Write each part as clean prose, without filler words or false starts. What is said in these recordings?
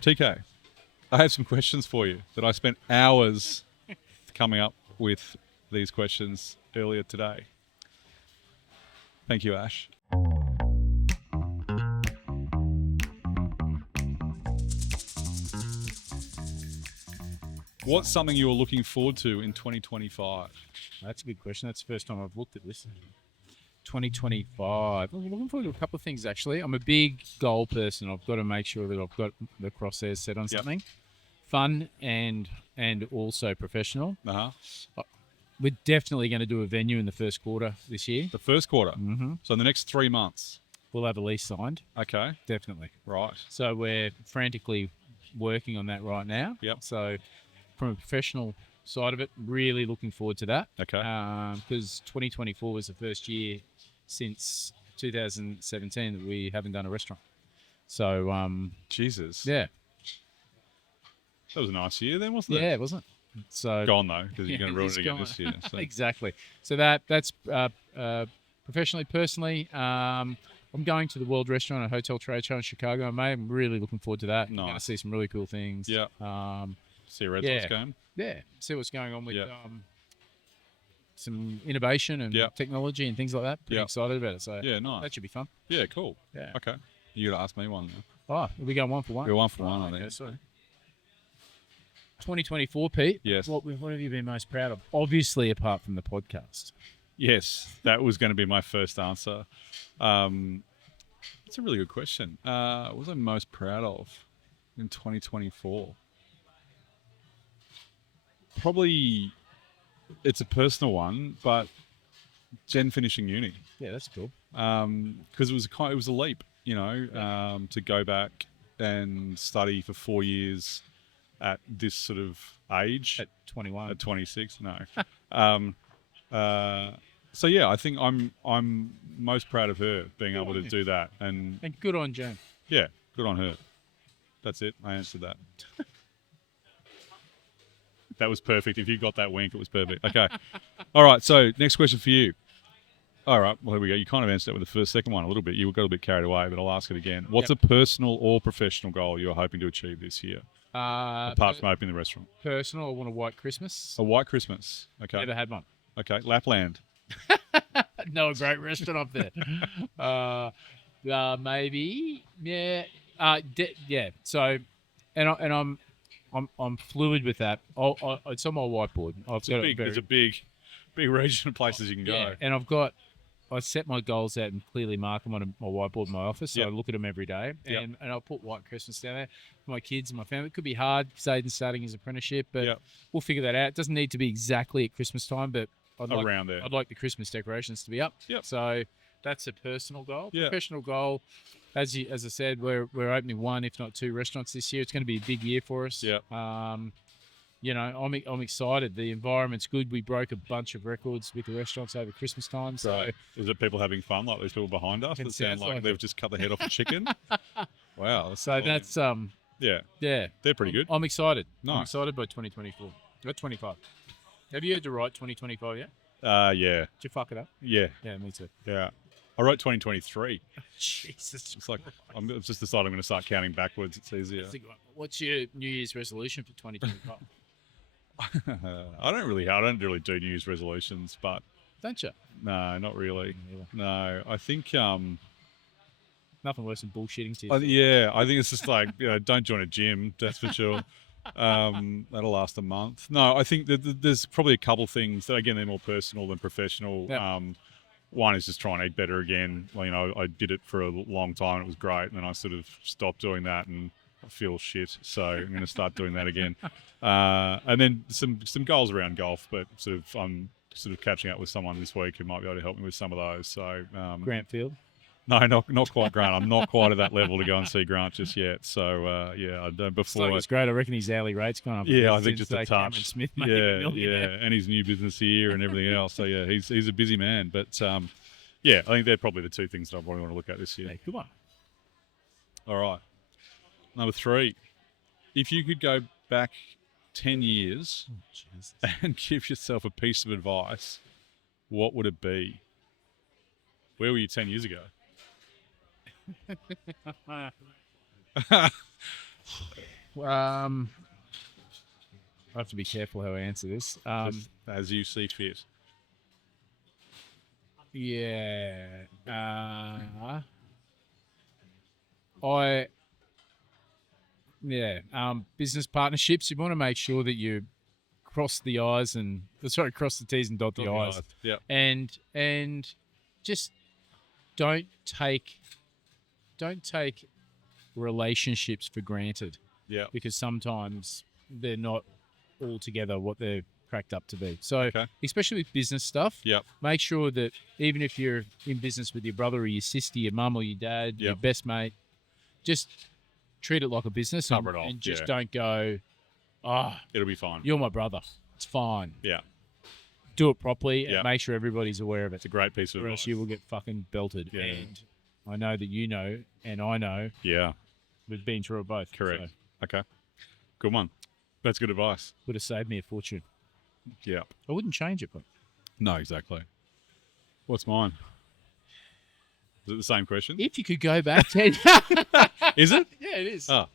TK, I have some questions for you that I spent hours coming up with these questions earlier today. Thank you, Ash. What's something you're looking forward to in 2025? That's a good question. That's the first time I've looked at this. 2025. I'm looking forward to a couple of things, actually. I'm a big goal person. I've got to make sure that I've got the crosshairs set on something. Fun and also professional. Uh-huh. We're definitely going to do a venue in the first quarter this year. The first quarter? Mm-hmm. So in the next 3 months? We'll have a lease signed. Okay. Definitely. Right. So we're frantically working on that right now. Yep. So from a professional side of it, really looking forward to that. Okay. Because 2024 was the first year since 2017 that we haven't done a restaurant. So, Jesus. yeah. That was a nice year then, wasn't it? Yeah, wasn't it? So gone though, because you're going to ruin it again this year. So. Exactly. So that's professionally, personally. I'm going to the World Restaurant and Hotel Trade Show in Chicago in May. I'm really looking forward to that. Nice. I'm going to see some really cool things. Yeah. See Red Sox game. Yeah. See what's going on with some innovation and technology and things like that. Pretty excited about it. So nice. That should be fun. Yeah, cool. Yeah. Okay. You got to ask me one now. Oh, we go 1 for 1. We're 1 for 1, I think. Okay, sorry. 2024, Pete. Yes. What have you been most proud of? Obviously, apart from the podcast. Yes, that was going to be my first answer. It's a really good question. What was I most proud of in 2024? Probably, it's a personal one, but Jen finishing uni. Yeah, that's cool. Because it was a leap, to go back and study for 4 years at this sort of age. At 21. At 26, no. So yeah, I think I'm most proud of her being able to do that, and good on Jen. Yeah, good on her. That's it. I answered that. That was perfect. If you got that wink, it was perfect. Okay. All right. So next question for you. All right. Well, here we go. You kind of answered that with the second one a little bit. You got a bit carried away, but I'll ask it again. What's a personal or professional goal you're hoping to achieve this year? Apart from opening the restaurant. Personal, I want a white Christmas. A white Christmas. Okay. Never had one. Okay. Lapland. No, a great restaurant up there. Maybe. Yeah. Yeah. So, and I'm fluid with that. It's on my whiteboard. There's a big region of places you can go. And I set my goals out and clearly mark them on my whiteboard in my office. So I look at them every day, and I'll put White Christmas down there for my kids and my family. It could be hard, Aiden's starting his apprenticeship, but we'll figure that out. It doesn't need to be exactly at Christmas time, but around there. I'd like the Christmas decorations to be up. Yep. So that's a personal goal. Yep. Professional goal, as I said, we're opening 1, if not 2 restaurants this year. It's going to be a big year for us. Yep. I'm excited. The environment's good. We broke a bunch of records with the restaurants over Christmas time. So right. Is it people having fun like these people behind us that sound like they've just cut the head off a chicken? Wow. That's yeah. They're pretty good. I'm excited. Nice. I'm excited by 2024. Got 25. Have you had to write 2025 yet? Yeah. Did you fuck it up? Yeah. Yeah, me too. Yeah. I wrote 2023. Jesus. It's like I've just decided I'm going to start counting backwards. It's easier. What's your New Year's resolution for 2025? I don't really do New Year's resolutions, but don't you? No, not really. No, I think nothing worse than bullshitting to yourself. Yeah, I think it's just like don't join a gym. That's for sure. That'll last a month. No, I think that there's probably a couple things that again they're more personal than professional. Yep. One is just trying to eat better again. Well, I did it for a long time and it was great, and then I sort of stopped doing that and I feel shit. So I'm going to start doing that again. And then some goals around golf, but I'm sort of catching up with someone this week who might be able to help me with some of those. So Grant Field. No, not quite Grant. I'm not quite at that level to go and see Grant just yet. So I don't before. It's great. I reckon his hourly rate's gone up. Yeah, I think just a touch. Smith, yeah, and his new business here and everything else. So yeah, he's a busy man. But I think they're probably the two things that I probably want to look at this year. Hey, come on. All right, number 3. If you could go back 10 years and give yourself a piece of advice, what would it be? Where were you 10 years ago? I have to be careful how I answer this. Just as you see fit. Yeah. I. Yeah. Business partnerships. You want to make sure that you cross the I's and cross the T's and dot the I's. Yeah. And just don't take relationships for granted. Yeah. Because sometimes they're not altogether what they're cracked up to be. So especially with business stuff, make sure that even if you're in business with your brother or your sister, your mum or your dad, your best mate, just treat it like a business and just don't go, it'll be fine. You're my brother. It's fine. Yeah. Do it properly and make sure everybody's aware of it. It's a great piece of advice. Or else you will get fucking belted. Yeah. And I know that you know, and I know. Yeah. We've been through it both. Correct. So. Okay. Good one. That's good advice. Would have saved me a fortune. Yeah. I wouldn't change it, but. No, exactly. What's mine? Is it the same question? If you could go back 10. Is it? Yeah, it is. Oh.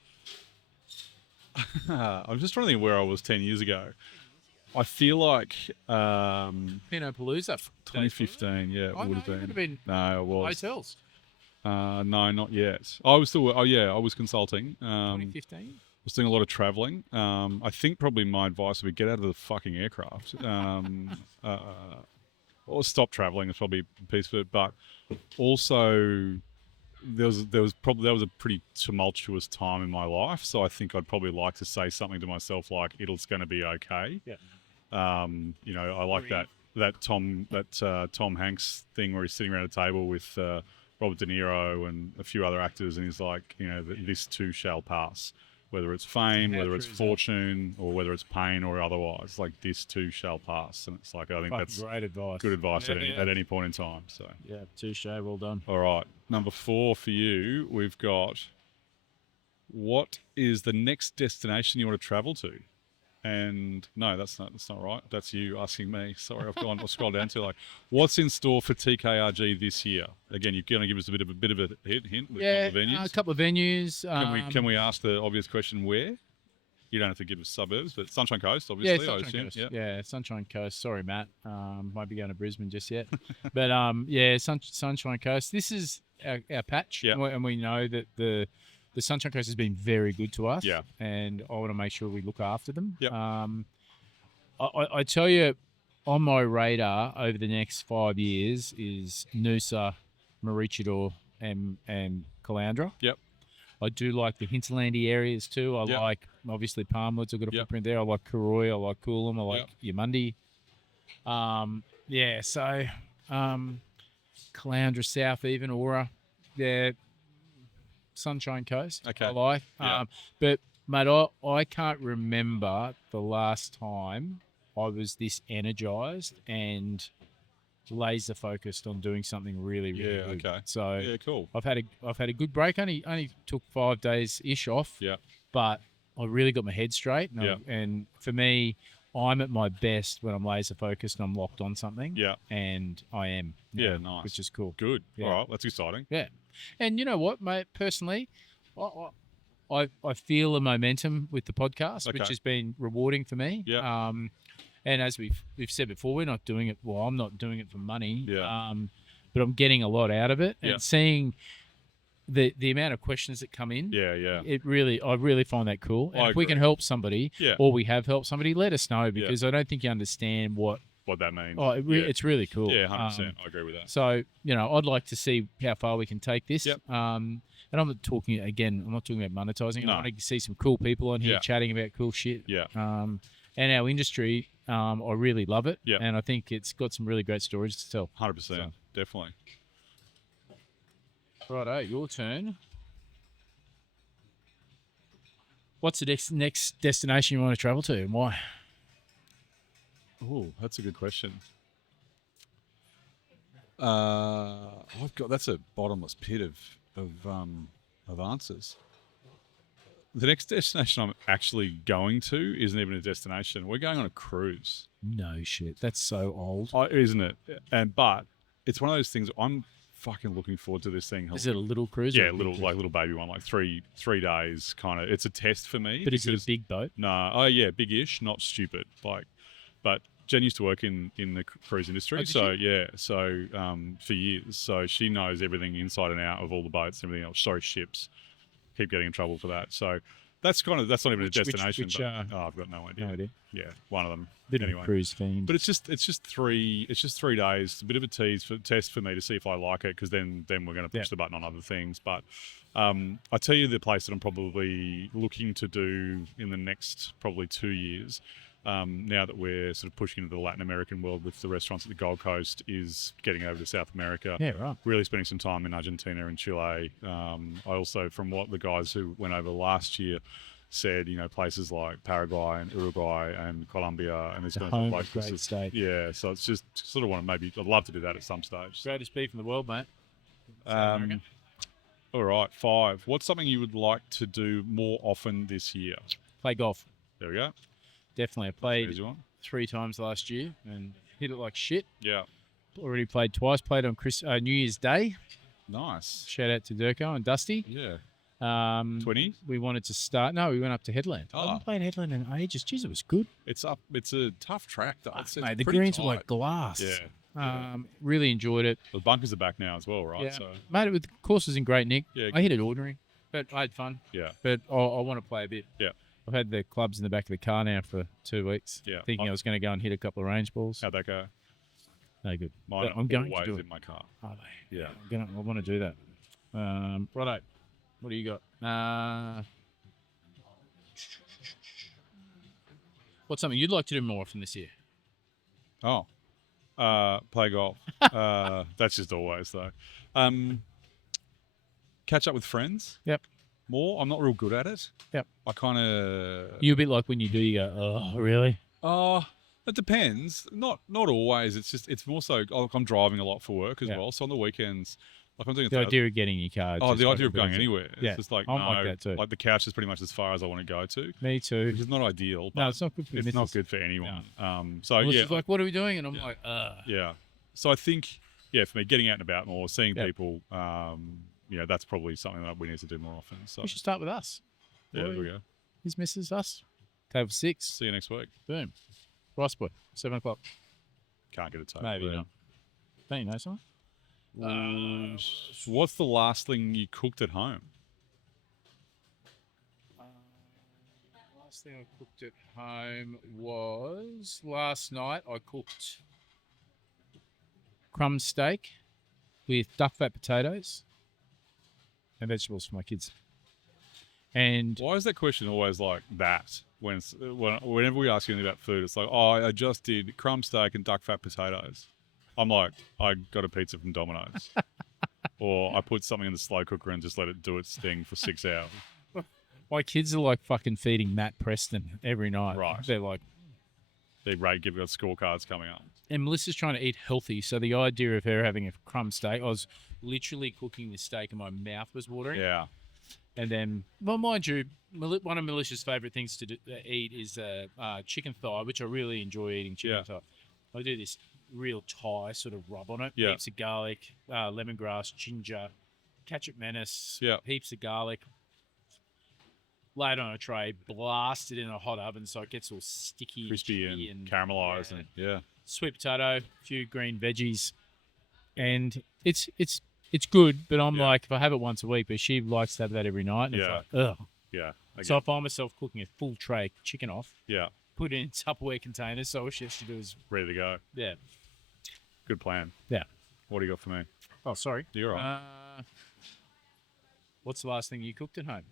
I'm just trying to think where I was 10 years ago. I feel like Pinopalooza. 2015, yeah, it would have been. No, it was. Hotels. No, not yet. I was still. Oh yeah, I was consulting. 2015. I was doing a lot of traveling. I think probably my advice would be get out of the fucking aircraft. Or stop traveling is probably a piece of it. But also, there was a pretty tumultuous time in my life. So I think I'd probably like to say something to myself like, "It's going to be okay." Yeah. I like that Tom Hanks thing where he's sitting around a table with Robert De Niro and a few other actors, and he's like, this too shall pass. Whether it's fame, whether it's fortune, or whether it's pain or otherwise, like this too shall pass. And it's like, I think that's great advice. Good advice at any point in time. So yeah, touche, well done. All right, number 4 for you. We've got, what is the next destination you want to travel to? And no, that's not right. That's you asking me. Sorry, I've scrolled down to what's in store for TKRG this year? Again, you're going to give us a bit of a hint with a couple of venues. A couple of venues. Can we ask the obvious question where? You don't have to give us suburbs, but Sunshine Coast, obviously. Yeah, Sunshine Coast. Yep. Yeah, Sunshine Coast. Sorry, Matt. Might be going to Brisbane just yet, but Sunshine Coast. This is our patch, and we know that the Sunshine Coast has been very good to us, and I want to make sure we look after them. Yep. I tell you, on my radar over the next 5 years is Noosa, Maroochydore, and Caloundra. Yep. I do like the hinterlandy areas too. I like, obviously, Palmwoods. I've got a footprint there. I like Karoi. I like Coolum. I like Yamundi. So Caloundra South, even Aura. Yeah. Sunshine Coast. Okay. I like. But, mate, I can't remember the last time I was this energized and laser focused on doing something really, really good. Okay. So cool. I've had a good break. Only took 5 days ish off. Yeah. But I really got my head straight. And for me, I'm at my best when I'm laser focused and I'm locked on something. Yeah. And I am. Yeah, nice. Which is cool. Good. Yeah. All right, that's exciting. Yeah. And you know what, mate, personally, I feel a momentum with the podcast, which has been rewarding for me. Yeah. And as we've said before, we're not doing it. Well, I'm not doing it for money. Yeah. But I'm getting a lot out of it, Yeah. and seeing the amount of questions that come in. Yeah. I really find that cool. And if we can help somebody, or we have helped somebody, let us know, because I don't think you understand what that means. It's really cool. Yeah, 100%. I agree with that. So, I'd like to see how far we can take this. Yep. And I'm not talking about monetizing. No. I want to see some cool people on here chatting about cool shit. Yeah. And our industry, I really love it. Yeah. And I think it's got some really great stories to tell. 100%. Definitely. Righto, your turn. What's the next destination you want to travel to, and why? Oh, that's a good question. That's a bottomless pit of answers. The next destination I'm actually going to isn't even a destination. We're going on a cruise. No shit, that's so old. Isn't it? But it's one of those things. I'm fucking looking forward to this thing. Is it a little cruise? or Yeah, a big little cruise? baby one, like three days kind of. It's a test for me. But is it because- a big boat? No, oh yeah, big-ish, not stupid. Like, but Jen used to work in the cruise industry, did so yeah, so for years, so she knows everything inside and out of all the boats and everything else. Sorry, ships. Keep getting in trouble for that. So that's not even a destination. which, but, I've got no idea. No idea. Yeah, one of them. Bit of Anyway. a cruise fiend. But it's just 3 days. It's a bit of a test for me to see if I like it, because then we're going to push the button on other things. But I tell you, the place that I'm probably looking to do in the next probably 2 years, now that we're sort of pushing into the Latin American world with the restaurants at the Gold Coast, is getting over to South America. Yeah, right. Really spending some time in Argentina and Chile. I also, from what the guys who went over last year said, places like Paraguay and Uruguay and Colombia and this The kind home of of places. great steak. Yeah, so it's just sort of want to I'd love to do that at some stage. Greatest beef in the world, mate. All right, 5. What's something you would like to do more often this year? Play golf. There we go. Definitely. I played Easy one. 3 times last year and hit it like shit. Yeah, Already played twice. Played on New Year's Day. nice. Shout out to Durko and Dusty. Yeah, 20. We wanted to start. No, we went up to Headland. I Oh. haven't played Headland in ages. Jeez, it was good. it's up. It's a tough track though. It's Mate, the pretty greens were tight. like glass. Yeah. Really enjoyed it. The bunkers are back now as well, right? Yeah. So Mate, the course was in great nick. Yeah. I hit it ordinary, but I had fun. yeah, But I want to play a bit. Yeah. I've had the clubs in the back of the car now for 2 weeks. Yeah. Thinking I was going to go and hit a couple of range balls. how'd that go? No good. Mine But I'm going to always do in it. my car. Are they? Yeah. I want to do that. Righto. What do you got? What's something you'd like to do more often this year? Oh, play golf. That's just always though. Catch up with friends. Yep. More. I'm not real good at it. Yep. I kind of. You're a bit like when you do, you go, oh, really? Oh, it depends. Not always. It's more so. I'm driving a lot for work as Yeah. well. So on the weekends, like I'm doing. The idea of getting your car. Oh, just the like idea of going burns it. anywhere. Yeah, It's just like I'm no, like that too. Like the couch is pretty much as far as I want to go to, Me too. which is not ideal. But No, it's not good for it's missus. not good for anyone. So Well, yeah, she's like, what are we doing? And I'm like, yeah. So I think, for me, getting out and about more, seeing Yep. people, that's probably something that we need to do more often. So we should start with us. yeah, there we go. His missus, us. Table 6. See you next week. Boom. Rice boy. 7 o'clock. Can't get a table. Maybe there. not. Don't you know someone? What's the last thing you cooked at home? Last thing I cooked at home was last night. I cooked crumb steak with duck fat potatoes and vegetables for my kids. And Why is that question always like that? Whenever we ask you anything about food, it's like, oh, I just did crumb steak and duck fat potatoes. I'm like, I got a pizza from Domino's. Or I put something in the slow cooker and just let it do its thing for 6 hours. my kids are like fucking feeding Matt Preston every night. Right. They're like, They rate giving us scorecards coming up. and Melissa's trying to eat healthy. So the idea of her having a crumb steak, I was literally cooking this steak and my mouth was watering. Yeah. And then, well, mind you, one of Melissa's favourite things to eat is chicken thigh, which I really enjoy eating chicken thigh. I do this real Thai sort of rub on it. Yeah. Heaps of garlic, lemongrass, ginger, ketchup menace, Yeah. heaps of garlic. Lay it on a tray, blast it in a hot oven so it gets all sticky, Crispy chewy and caramelized. yeah. And yeah. Sweet potato, a few green veggies, and it's good. But I'm Yeah. like, if I have it once a week, but she likes to have that every night. And Yeah. It's like, ugh. Yeah. So I find myself cooking a full tray chicken off, Yeah. put it in Tupperware containers. So all she has to do is, Ready to go. yeah. Good plan. Yeah. What do you got for me? Oh, sorry. You're right. What's the last thing you cooked at home?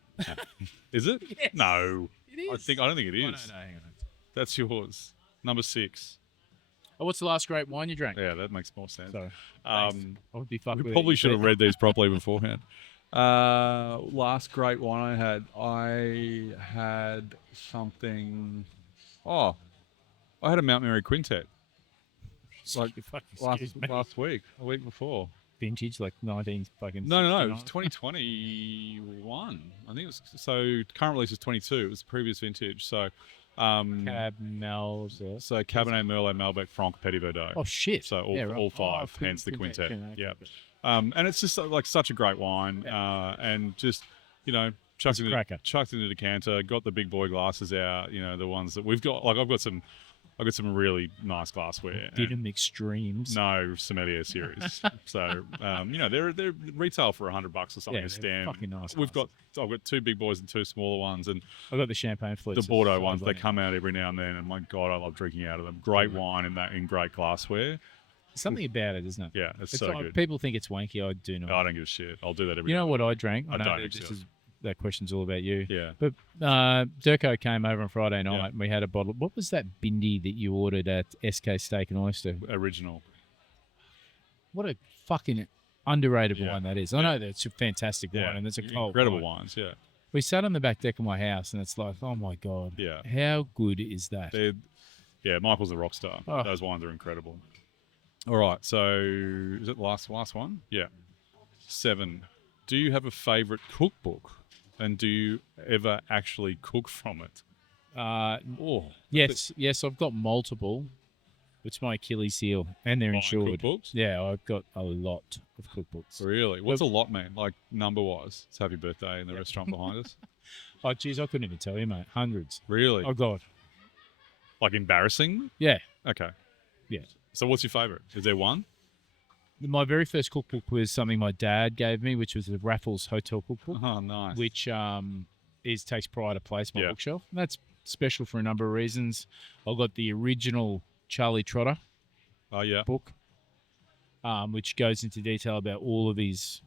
Is it? Yes. No. It is. I don't think it Oh, is. no, hang on. That's yours. Number 6. Oh, what's the last great wine you drank? Yeah, that makes more sense. Sorry. Um, I would be fucked we with it. probably should have read these properly beforehand. Last great wine I had something. Oh, I had a Mount Mary Quintet like Excuse me. last week, a week before. Vintage, like 19 fucking. No, it was 2021. I think it was. So current release is 22. It was the previous vintage. So Cab, Mel's. So Cabernet, Merlot, Malbec, Franc, Petit Verdot. Oh shit! So all, Yeah, right. all five, Oh, hence the quintet. okay. Yeah. And it's just like such a great wine, and just chucked It's a cracker. chucked in a decanter, got the big boy glasses out, the ones that we've got. Like I've got some really nice glassware. Didn't extremes. No sommelier series. So they're retail for $100 or something. Yeah, a stand. fucking nice. I've got two big boys and two smaller ones, and I've got the champagne flutes. the Bordeaux ones. They come out every now and then, and my God, I love drinking out of them. Great wine in great glassware. Something about it, isn't it? Yeah, it's so like, good. people think it's wanky. I do not. I don't give a shit. I'll do that every You day. know what I drank? I know don't that that question's all about you. Yeah. But Durko came over on Friday night and we had a bottle. What was that bindi that you ordered at SK Steak and Oyster? Original. What a fucking underrated wine that is. I know that it's a fantastic wine and it's a cold incredible wine. wines, yeah. We sat on the back deck of my house and it's like, oh my God. Yeah. How good is that? Michael's a rock star. Oh. Those wines are incredible. All right, so is it the last one? Yeah. 7. Do you have a favourite cookbook? And do you ever actually cook from it? Yes, I've got multiple. It's my Achilles heel, and they're insured. Cookbooks? Yeah, I've got a lot of cookbooks. Really? What's a lot mean? Like number-wise? It's happy birthday in the restaurant behind us. Oh, geez, I couldn't even tell you, mate. Hundreds. Really? Oh, God. Like embarrassing? Yeah. Okay. Yeah. So what's your favourite? Is there one? My very first cookbook was something my dad gave me, which was the Raffles Hotel Cookbook. Oh, nice. Which takes pride of place on my bookshelf. And that's special for a number of reasons. I've got the original Charlie Trotter book, which goes into detail about all of his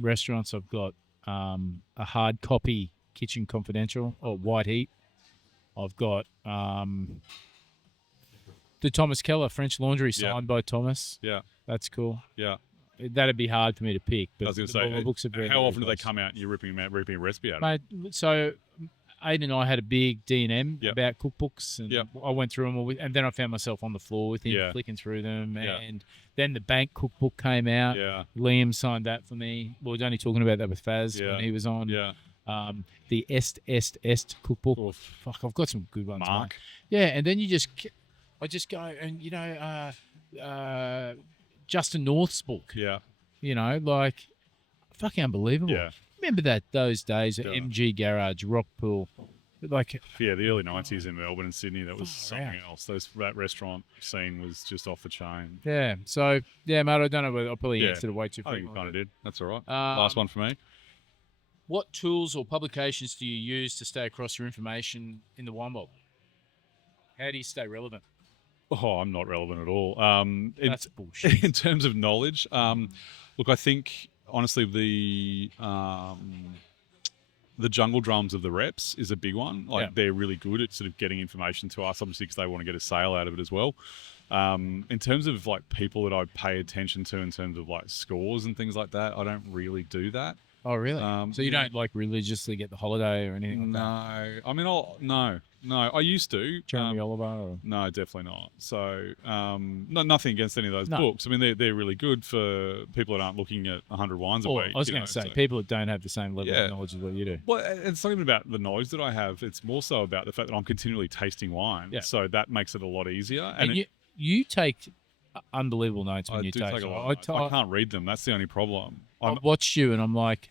restaurants. I've got a hard copy Kitchen Confidential or White Heat. I've got the Thomas Keller French Laundry signed by Thomas. Yeah. That's cool. Yeah. That'd be hard for me to pick. But I was going to say, my books are very, how very often do they close. come out and you're ripping a recipe out of Mate, so Aiden and I had a big D&M Yep. about cookbooks, and Yep. I went through them all, and then I found myself on the floor with him, flicking through them, Yeah. and then the bank cookbook came out. Yeah. Liam signed that for me. We were only talking about that with Faz when he was on. Yeah. The Est cookbook. Oof. Fuck, I've got some good ones. Mark. Mate. Yeah, and then I just go and Justin North's book. Yeah. Like fucking unbelievable. Yeah. Remember those days at Yeah. MG Garage, Rockpool, like Yeah, the early 90s in Melbourne and Sydney, that was Far something else. That restaurant scene was just off the chain. yeah. So yeah, mate, I don't know whether I probably Yeah. answered it way too I think you frequently. kind of did. That's all right. Last one for me. What tools or publications do you use to stay across your information in the wine bulb? How do you stay relevant? Oh, I'm not relevant at all. That's bullshit. In terms of knowledge, look, I think honestly the jungle drums of the reps is a big one. Like they're really good at sort of getting information to us, obviously because they want to get a sale out of it as well. In terms of like people that I pay attention to in terms of like scores and things like that, I don't really do that. Oh, really? So you don't like religiously get the holiday or anything like that? I mean, no. I used to. Jeremy Oliver? Or... No, definitely not. So, nothing against any of those books. I mean, they're really good for people that aren't looking at 100 wines a week. I was going to say, people that don't have the same level of knowledge as what you do. Well, it's not even about the knowledge that I have. It's more so about the fact that I'm continually tasting wine. Yeah. So that makes it a lot easier. And you take unbelievable notes when I you do taste. take a lot of notes. I can't read them. That's the only problem. I watched you and I'm like,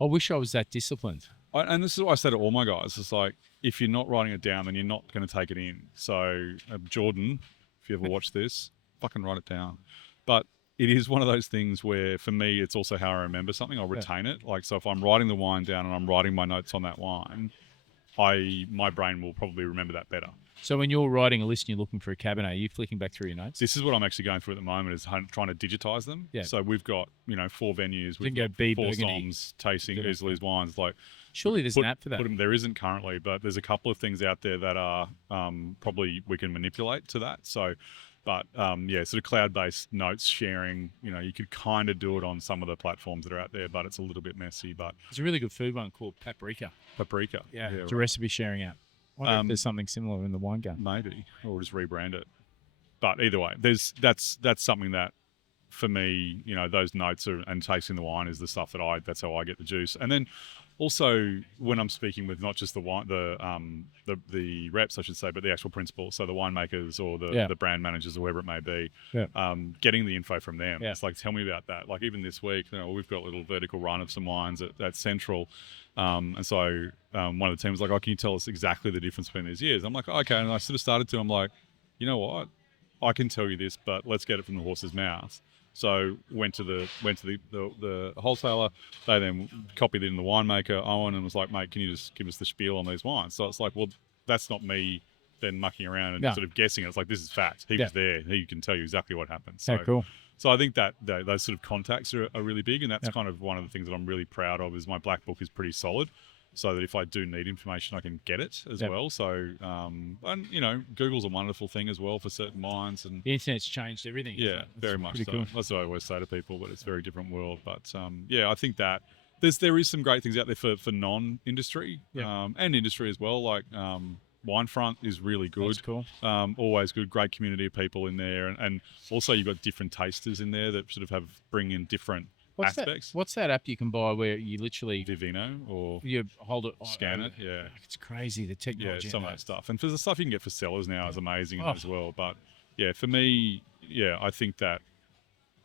I wish I was that disciplined. And this is what I say to all my guys. It's like, if you're not writing it down, then you're not going to take it in. So, Jordan, if you ever watch this, fucking write it down. But it is one of those things where, for me, it's also how I remember something. I'll retain it. Like, so if I'm writing the wine down and I'm writing my notes on that wine, my brain will probably remember that better. So when you're writing a list and you're looking for a Cabernet, are you flicking back through your notes? This is what I'm actually going through at the moment, is trying to digitize them. Yeah. So we've got, 4 venues. We've Go got B 4 Burgundy. Soms tasting Isley's wines. Like, surely there's an app for that. There isn't currently, but there's a couple of things out there that are probably we can manipulate to that. So, but sort of cloud-based notes sharing, you could kind of do it on some of the platforms that are out there, but it's a little bit messy. But there's a really good food one called Paprika. Yeah, It's a recipe sharing app. I wonder if there's something similar in the wine game. Maybe, or just rebrand it. But either way, that's something that, for me, those notes and tasting the wine is the stuff that's how I get the juice. And then also when I'm speaking with not just the reps, I should say, but the actual principals, so the winemakers or the brand managers or whoever it may be, getting the info from them. It's like, tell me about that. Like even this week, we've got a little vertical run of some wines at Central, and so one of the teams was like, oh, can you tell us exactly the difference between these years? I'm like, oh, okay, and I sort of started to. I'm like, you know what? I can tell you this, but let's get it from the horse's mouth. So went to the wholesaler. They then copied it in the winemaker, Owen, and was like, mate, can you just give us the spiel on these wines? So it's like, well, that's not me then mucking around and sort of guessing. It's like, this is fact. He was there. He can tell you exactly what happened. So, cool. So I think that those sort of contacts are really big, and that's kind of one of the things that I'm really proud of. Is my black book is pretty solid, so that if I do need information, I can get it as well. So, and Google's a wonderful thing as well for certain wines, and the internet's changed everything. Yeah, very much so. Cool. That's what I always say to people, but it's a very different world. But I think that there is some great things out there for non-industry and industry as well. Like Winefront is really good. That's cool. Always good, great community of people in there, and also you've got different tasters in there that sort of bring in different aspects. What's that app you can buy where you literally Vivino or you hold it, scan it? Yeah, it's crazy the technology. Yeah, some of that stuff, and for the stuff you can get for sellers now is amazing as well. But yeah, for me, I think that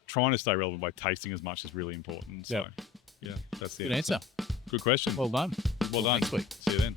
trying to stay relevant by tasting as much is really important. So yeah, that's the good answer. Good question. Well done. Well done. Next week. See you then.